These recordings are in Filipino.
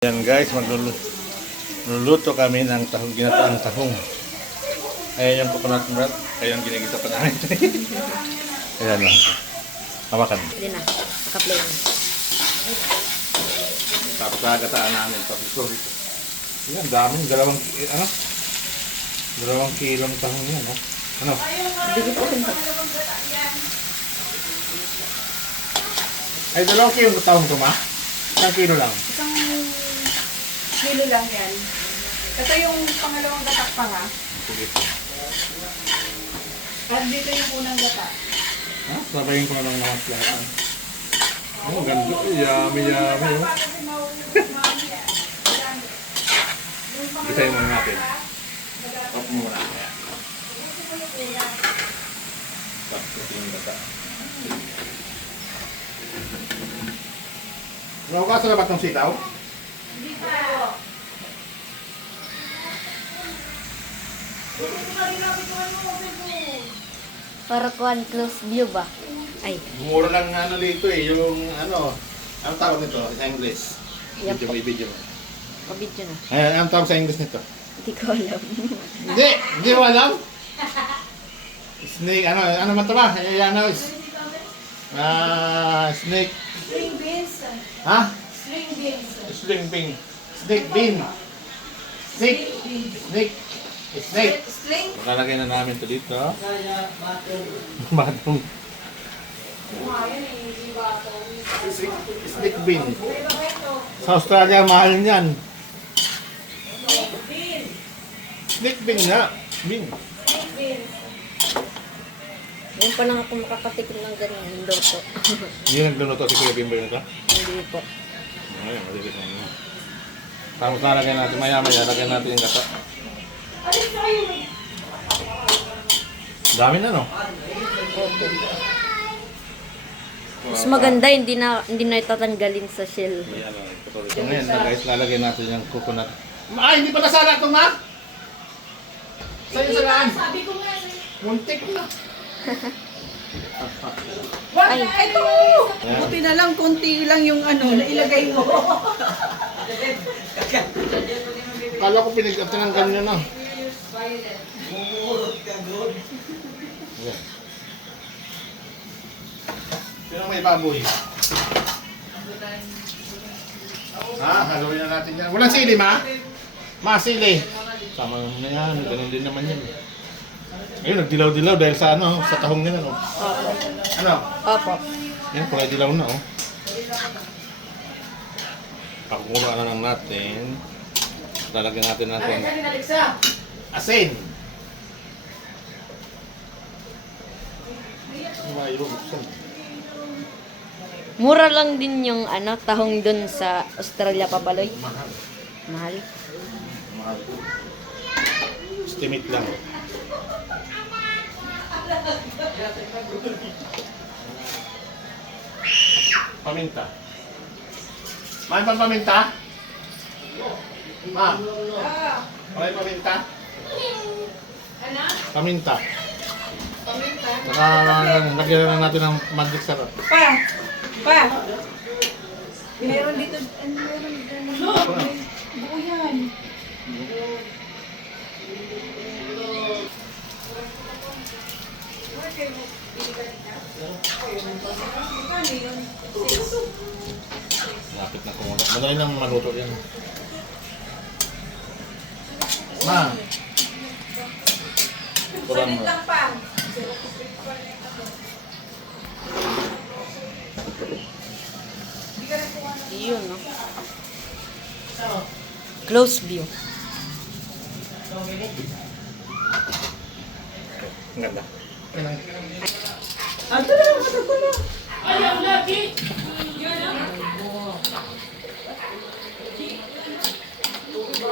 Yan guys, magluluto kami ng tahong, ginataang tahong. Ayan yung coconut milk, ayan yung ginigita pa namin. Ayan lang. Hawakan. Hindi na, naka-play na. Tapos nagataan namin. Sorry. Ayan, daming, dalawang kilong tahong yan. Ano? Bigit ko rin. Ay, dalawang kilong tahong to, ma? Isang kilo lang. Isang kilo lang yan. Ito yung pangalawang gatak pa nga. Sige. At dito yung unang gata. Ha? Sabayin ko na lang mga platan. Oh, ganda. Yummy. Oh. Bisayin muna natin. Top muna. Ayan. Tapos yung gata. Naukaso na ba itong sitaw? Hindi pa. Para kuhan close view ba? Ay, Mura lang ano dito yung ano tawag nito sa English? Yan po. Video mo. kabidyo na. Ayan, ang tawag sa English nito? Hindi ko alam. Hindi mo alam? Snake, ano man ito ba? Snake. String beans. Ha? String beans. String bean. Snake bean. Snake. String? Makalagay na namin ito dito. Batong. Snake bean. Sa Australia, mahal niyan. Snake bean nga. Bean. String beans. Ngayon pa lang ako makakatikim ng ganyan loto. Hindi nagluluto si Kuya Bimbo yun ito? Hindi po. Ayun, malilit na yun. Tapos nalagay natin, maya-maya, lagyan natin yung gata. Dami na, no? Opo. Mas maganda, hindi na itatanggalin sa shell. So ngayon na guys, lalagyan natin yung coconut. Ay, hindi pa nasala ito, ma? Saan yung salaan? Sabi ko nga. Muntik na. Wag Ay. na ito! Buti na lang, konti lang yung ano, nailagay mo. Kala ko tinanggal nyo na. Okay. Sino may baboy? Ha? Haluin na natin yan. Walang sili, ma? Ma, sili. Sama na yan. Ganun din naman yan. Ayun, nagdilaw-dilaw dahil sa sa tahong nila, no? Opo. Ano? Opo. Yan, kulay dilaw na, oh. Pakukuha na lang natin. Lalagyan natin asin. Mura lang din yung tahong dun sa Australia, Papaloy. Mahal. Mahal. Mahal. Estimate lang. Paminta. May paminta? Ma, may paminta? Ano? Paminta. Paminta? Lagyan na natin ng magic sarap. Pa! Meron dito, meron dito. Buo yan. Lapit na kumulat. Madali lang maluto yan. Ma. Kurang Salit mo. lang pa. Yun, no? Close view. Ang ganda. Ato na, ato na.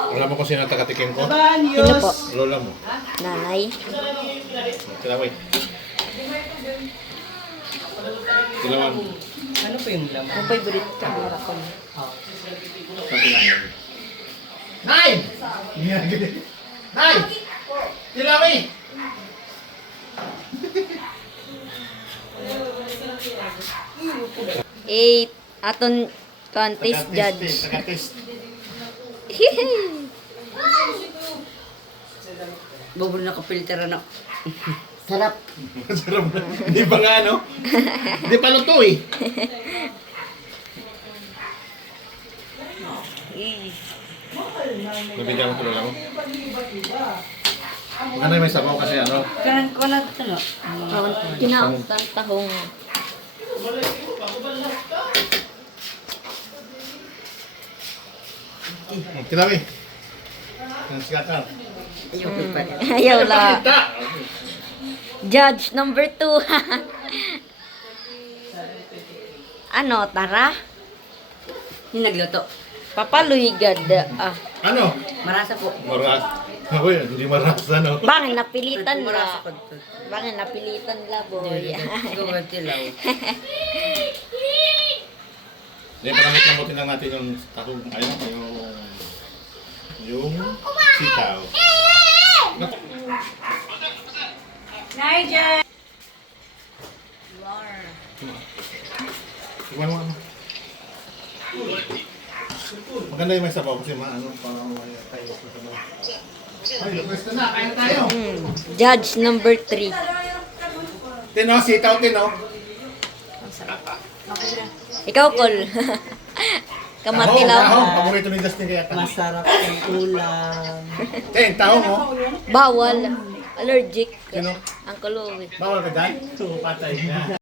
Alam mo kung sino ang taga-tikim ko? Sino po? Lola mo. Nanay. Tilaway. Tilawan. Ano po yung laman? Ang favorite camera ko. Nay! Nay! Tilaway! Aton contest judge. Taga-test. Bubur na kapiltera na. Sarap. Sarap na. Hindi pa nga, no? Hindi pa luto eh. Nabigyan ko lang ako. Maganda yung may sabaw kasi ano. Kanan ko na ito, no? Kinautang tahong. Kinabi. Ang sikatan. Ayaw ko pa. Ayaw la. Judge number 2. Ano, tara? Yung nagluto. Papaluy gad. Ah. Ano? Marasa po. Maras. Ako yan, hindi maras ano. Bangin napilitan Marasa la. po ito. Bangin napilitan la, boy. Gawag tilaw. Hindi, pakamit lang natin yung tahong, ayun, yung sitaw. Nigel! Tignan mo ano. Maganda yung may sabaw kasi maano, parang may tayo sa sabaw. Ay, pwesto na, kain na tayo. Judge number 3. Tino, sitaw, tino. Ikaw, Col. Kamati Tahong, lang. paborito ni Justin kaya tahong. Masarap ang ulam. Ten, tahong mo. Bawal. Allergic. Sino? Ang kulo. Bawal ka dyan? Patay ka.